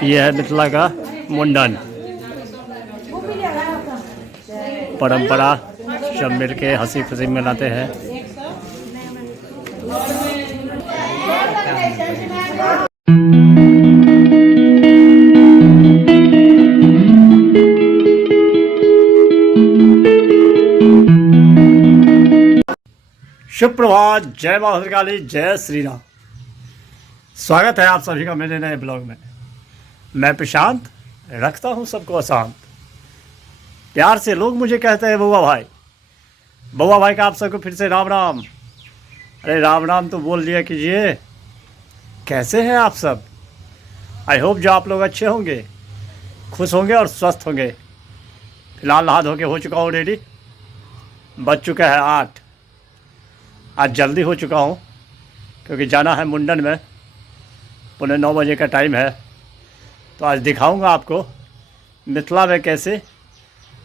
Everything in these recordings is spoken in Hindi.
ये है मिथिला का मुंडन परंपरा, सब मिलके हंसी खुशी मनाते हैं। सुप्रभात, जय मां भद्रकाली, जय श्री राम। स्वागत है आप सभी का मेरे नए ब्लॉग में। मैं प्रशांत, रखता हूं सबको अशांत। प्यार से लोग मुझे कहते हैं बउआ भाई। बउआ भाई का आप सबको फिर से राम राम। अरे राम राम तो बोल लिया कीजिए। कैसे हैं आप सब? आई होप जो आप लोग अच्छे होंगे, खुश होंगे और स्वस्थ होंगे। फिलहाल नहा धो के हो चुका हूँ रेडी। बज चुका है 8। आज जल्दी हो चुका हूँ क्योंकि जाना है मुंडन में। 9:15 बजे का टाइम है। तो आज दिखाऊंगा आपको मिथिला में कैसे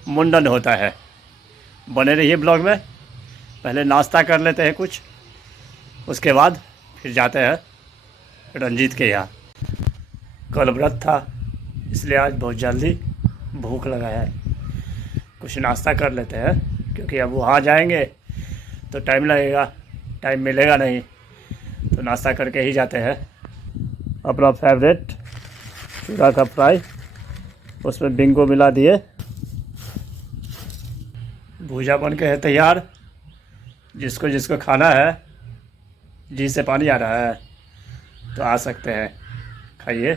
मुंडन होता है। बने रहिए ब्लॉग में। पहले नाश्ता कर लेते हैं कुछ, उसके बाद फिर जाते हैं रंजीत के यहाँ। कल व्रत था इसलिए आज बहुत जल्दी भूख लगा है। कुछ नाश्ता कर लेते हैं क्योंकि अब वहाँ जाएंगे तो टाइम लगेगा, टाइम मिलेगा नहीं। तो नाश्ता करके ही जाते हैं। अपना फेवरेट चूड़ा का फ्राई, उसमें बिंगो मिला दिए। भूजा बन के है तैयार। जिसको जिसको खाना है, जी से पानी आ रहा है तो आ सकते हैं, खाइए।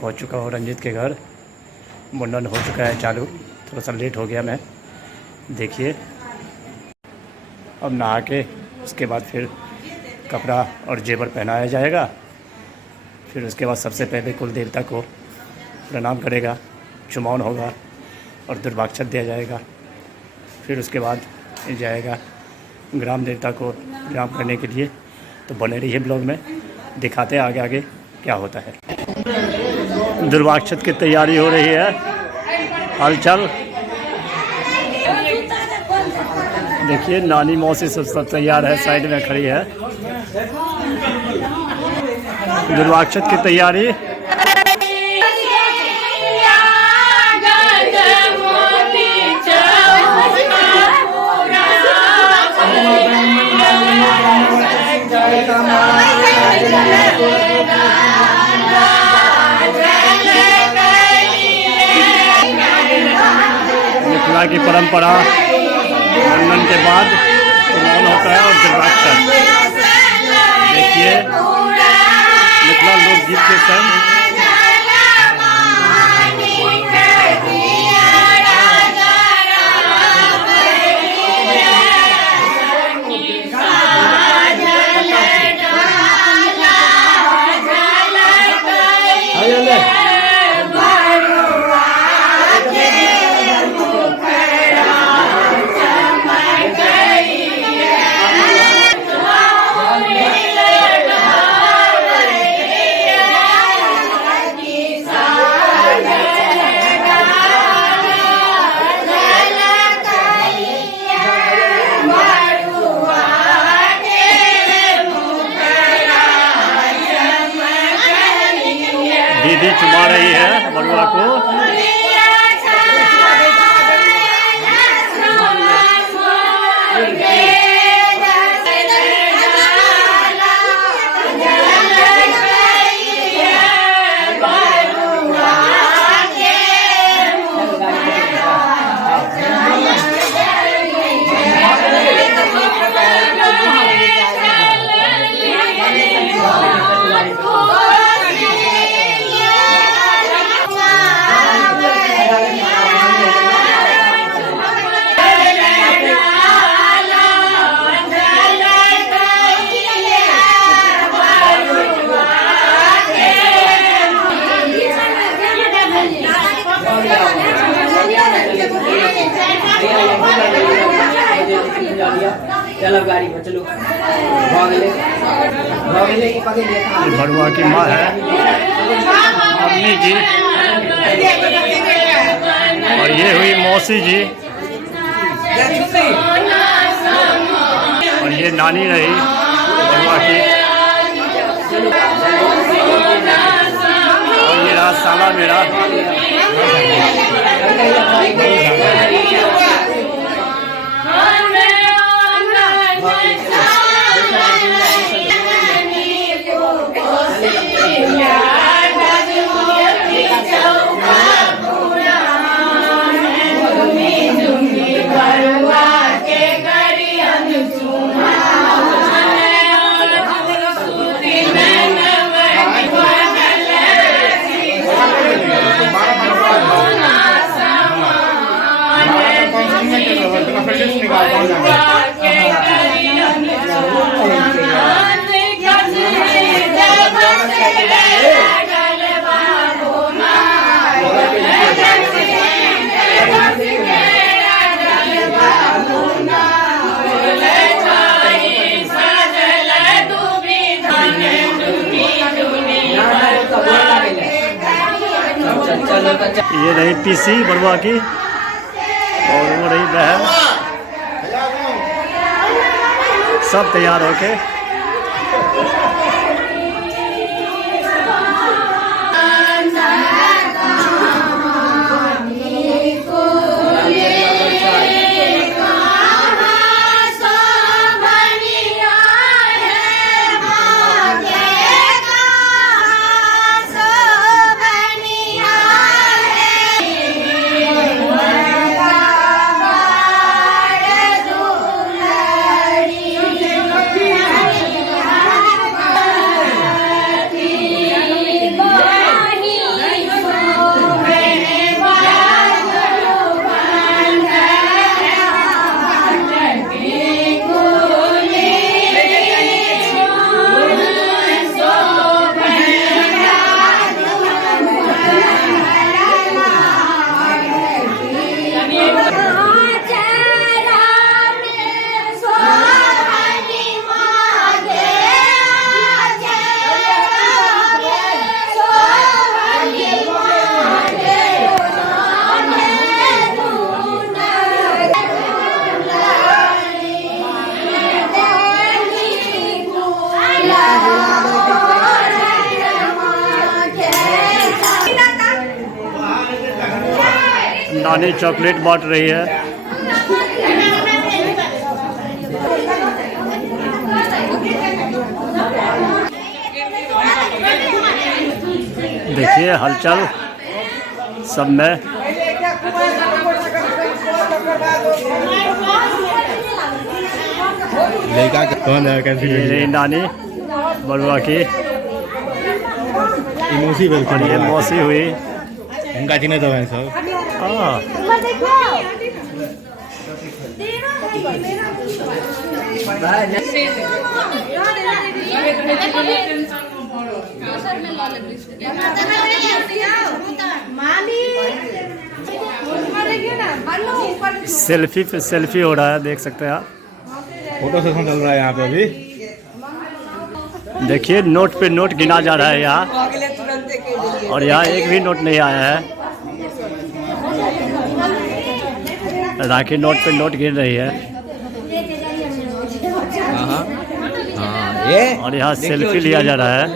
पहुंच चुका हूँ रंजीत के घर। मुंडन हो चुका है चालू। थोड़ा सा लेट हो गया मैं, देखिए। अब नहा के उसके बाद फिर कपड़ा और जेवर पहनाया जाएगा। फिर उसके बाद सबसे पहले कुल देवता को प्रणाम करेगा, चुमावन होगा और दुर्वाक्षत दिया जाएगा। फिर उसके बाद जाएगा ग्राम देवता को प्रणाम करने के लिए। तो बने रहिए ब्लॉग में, दिखाते हैं आगे आगे क्या होता है। दुर्वाक्षत की तैयारी हो रही है, हलचल। देखिए नानी मौसी सब तैयार है, साइड में खड़ी है। दुर्वाक्षत की तैयारी। मिथिला की परंपरा, मुंडन के बाद चुमावन होता है और दुर्वाक्षत। देखिए मिथिला लोकगीत के संग दीदी चुमा रही है बरुआ को। चलो गाड़ी में चलो। बरुआ की माँ है अम्मी जी, और ये हुई मौसी जी, और ये नानी रही बड़ुआ की, और ये रहा साला मेरा। ये रही पीसी बड़ुआ की, और वो रही बहन, सब तैयार होके। नानी चॉकलेट बांट रही है। देखिए हलचल सब में। ये नानी बड़ुआ की, और ये मौसी हुई उनका चिन्ह तो है सब। सेल्फी पे सेल्फी हो रहा है, देख सकते हैं आप। फोटो सेशन चल रहा है यहाँ पे अभी। देखिए नोट पे नोट गिना जा रहा है यहाँ, और यहाँ एक भी नोट नहीं आया है। राखी नोट पे नोट गिन रही है, और यहाँ सेल्फी लिया जा रहा है।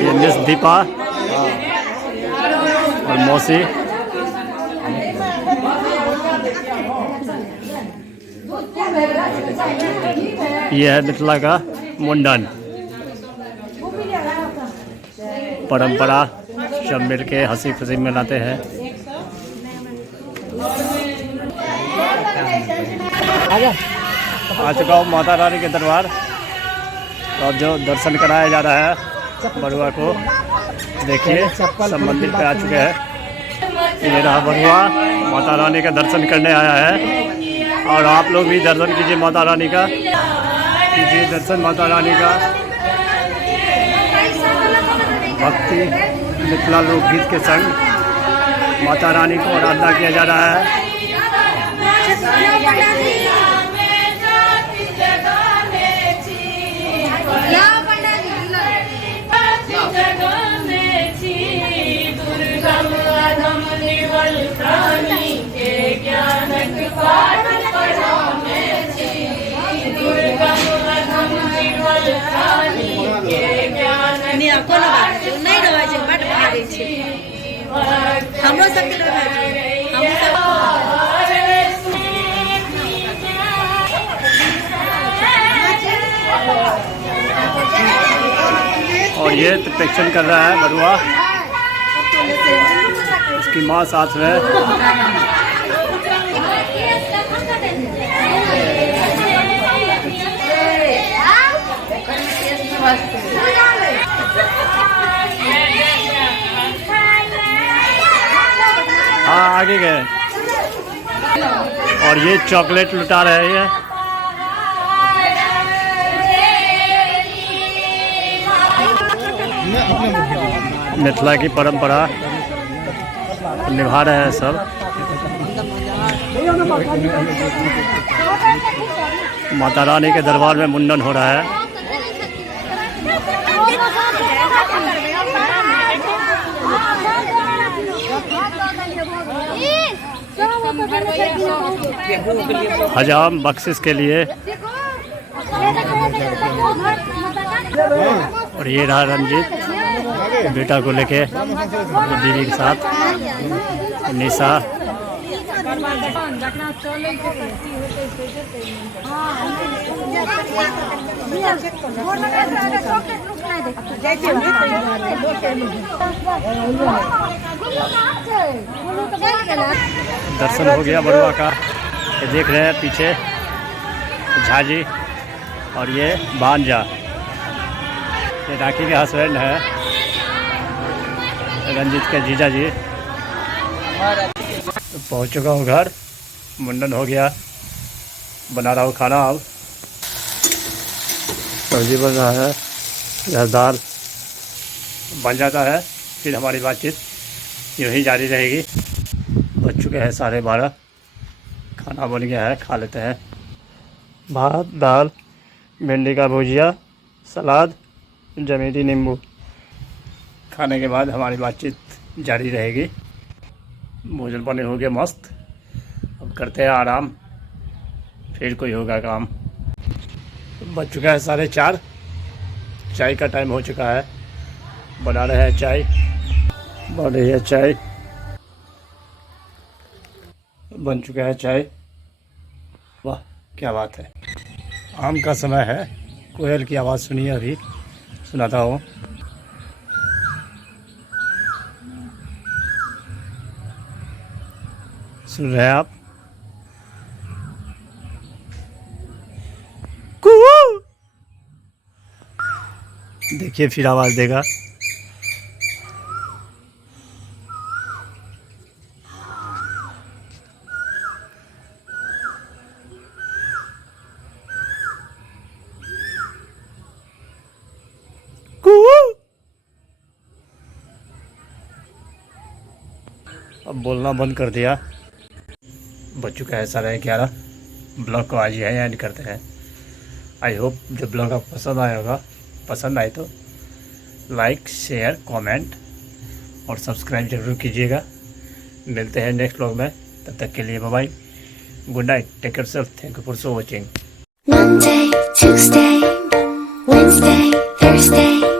ये मिस दीपा और मौसी। ये है मिथिला का मुंडन परंपरा, सब मिलके हंसी खुशी मनाते हैं। आ चुका हूँ माता रानी के दरबार, और जो दर्शन कराया जा रहा है बड़ुआ को, देखिए सब मंदिर पे आ चुके हैं। ये रहा बड़ुआ माता रानी का दर्शन करने आया है, और आप लोग भी दर्शन कीजिए माता रानी का, कीजिए दर्शन माता रानी का। भक्ति मिथिला लोकगीत के संग माता रानी को आराधना किया जा रहा है। हमरो सबके लोग है हम सब और ये प्रोटेक्शन कर रहा है बरुआ, उसकी माँ साथ में। हाँ आगे गए। और ये चॉकलेट लुटा रहे हैं। मिथिला की परंपरा निभा रहे हैं सब। माता रानी के दरबार में मुंडन हो रहा है। हजाम बख्शिश के लिए। और ये रहा रंजीत बेटा को लेके दीदी के साथ। निशा दर्शन हो गया बरुआ का। ये देख रहे हैं पीछे झाजी और ये भांजा। ये राखी के हस्बैंड है, रंजीत के जीजा जी। तो पहुंच चुका हूँ घर, मुंडन हो गया, बना रहा हूँ खाना। अब सब्जी बन रहा है, यह दाल बन जाता है, फिर हमारी बातचीत यूँ ही जारी रहेगी। बज चुके हैं 12:30, खाना बन गया है, खा लेते हैं। भात, दाल, भिंडी का भुजिया, सलाद, जमीरी नींबू। खाने के बाद हमारी बातचीत जारी रहेगी। भोजन पानी हो गया मस्त, अब करते हैं आराम, फिर कोई होगा काम। बज चुका है 4:30, चाय का टाइम हो चुका है। बना रहे हैं चाय, बन रही है चाय, बन चुका है चाय। वाह क्या बात है। आम का समय है, कोयल की आवाज़ सुनिए, अभी सुनाता हूँ। सुन रहे हैं आप? देखिए फिर आवाज़ देगा। अब बोलना बंद कर दिया। बज चुका है 11:30। ब्लॉग को आज यहीं एंड करते हैं। आई होप जो ब्लॉग आपको पसंद आया होगा, पसंद आए तो लाइक, शेयर, कमेंट और सब्सक्राइब जरूर कीजिएगा। मिलते हैं नेक्स्ट ब्लॉग में, तब तक के लिए bye bye, good night, take care self, thank you for so watching. Monday, Tuesday, Wednesday, Thursday